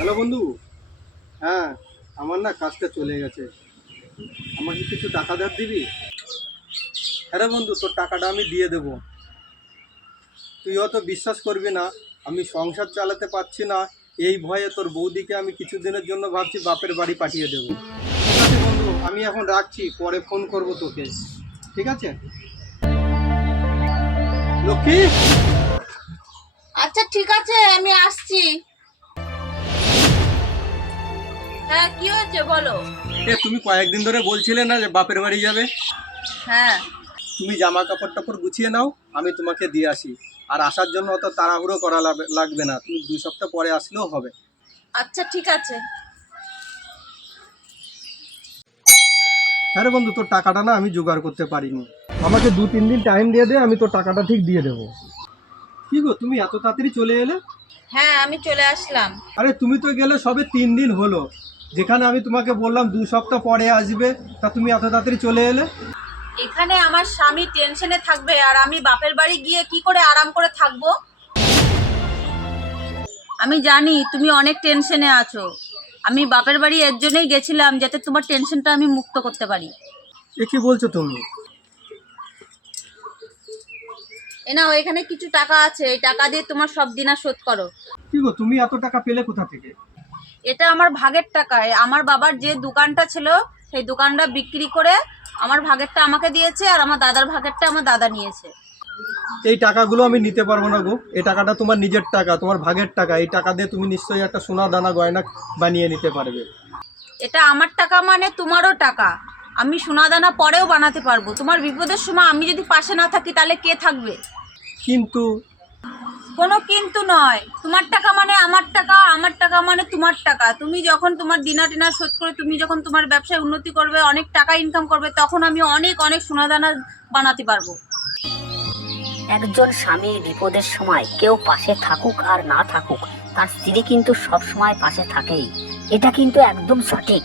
Hello বন্ধু। হ্যাঁ, আমার না কাজটা চলে গেছে। আমাকে কিছু টাকা ধার দিবি? হ্যাঁ রে বন্ধু, তোর টাকাটা আমি দিয়ে দেবো। তুই হয়তো বিশ্বাস করবি না, আমি সংসার চালাতে পারছি না। এই ভয়ে তোর বৌদিকে আমি কিছুদিনের জন্য ভাবছি বাপের বাড়ি পাঠিয়ে দেবো। ঠিক আছে বন্ধু, আমি এখন রাখছি, পরে ফোন করব তোকে। ঠিক আছে লক্ষ্মী। আচ্ছা ঠিক আছে, আমি আসছি। হ্যাঁ, কি হয়েছে বলো। তুমি কয়েকদিন ধরে বলছিলে না যে বাপের বাড়ি যাবে? হ্যাঁ। তুমি জামা কাপড় টাপড় গুছিয়ে নাও, আমি তোমাকে দিয়ে আসি। আর আসার জন্য অত তাড়াহুড়ো করা লাগবে না, তুমি 2 সপ্তাহ পরে আসলেও হবে। আচ্ছা ঠিক আছে। হ্যাঁ রে বন্ধু, তোর টাকাটা না আমি জোগাড় করতে পারিনি। আমাকে 2-3 দিন টাইম দিয়ে দে, আমি তোর টাকাটা ঠিক দিয়ে দেবো। কি গো, তুমি এত তাড়াতাড়ি চলে এলে? হ্যাঁ, আমি চলে আসলাম। আরে তুমি তো গেলে সবে 3 দিন হলো, যেখানে আমি তোমাকে বললাম 2 সপ্তাহ পরে আসবে, তা তুমি এত তাড়াতাড়ি চলে এলে। এখানে আমার স্বামী টেনশনে থাকবে আর আমি বাপের বাড়ি গিয়ে কি করে আরাম করে থাকবো? আমি জানি তুমি অনেক টেনশনে আছো। আমি বাপের বাড়ি এর জন্যই গেছিলাম যাতে তোমার টেনশনটা আমি মুক্ত করতে পারি। এ কি বলছো তুমি? নাও, এখানে কিছু টাকা আছে, এই টাকা দিয়ে তোমার সব দিনা শোধ করো। কি গো, তুমি এত টাকা পেলে কোথা থেকে? এটা আমার ভাগের টাকায়, আমার বাবার যে দোকানটা ছিল সেই দোকানটা বিক্রি করে আমার ভাগেরটা আমাকে দিয়েছে, আর আমার দাদার ভাগেরটা আমার দাদা নিয়েছে। এই টাকাগুলো আমি নিতে পারবো না গো। এই টাকাটা তোমার নিজের টাকা, তোমার ভাগের টাকা। এই টাকা দিয়ে তুমি নিশ্চয়ই একটা সোনা দানা গয়না বানিয়ে নিতে পারবে। এটা আমার টাকা মানে তোমারও টাকা। আমি সোনাদানা পরেও বানাতে পারবো। তোমার বিপদের সময় আমি যদি পাশে না থাকি তাহলে কে থাকবে? কিন্তু কোনো কিন্তু নয়। তোমার টাকা মানে আমার টাকা, আমার টাকা মানে তোমার টাকা। তুমি যখন তোমার দিনা টিনা শোধ করে তুমি যখন তোমার ব্যবসায় উন্নতি করবে, অনেক টাকা ইনকাম করবে, তখন আমি অনেক অনেক সোনাদানা বানাতে পারবো। একজন স্বামীর বিপদের সময় কেউ পাশে থাকুক আর না থাকুক, তার স্ত্রী কিন্তু সব সময় পাশে থাকেই। এটা কিন্তু একদম সঠিক।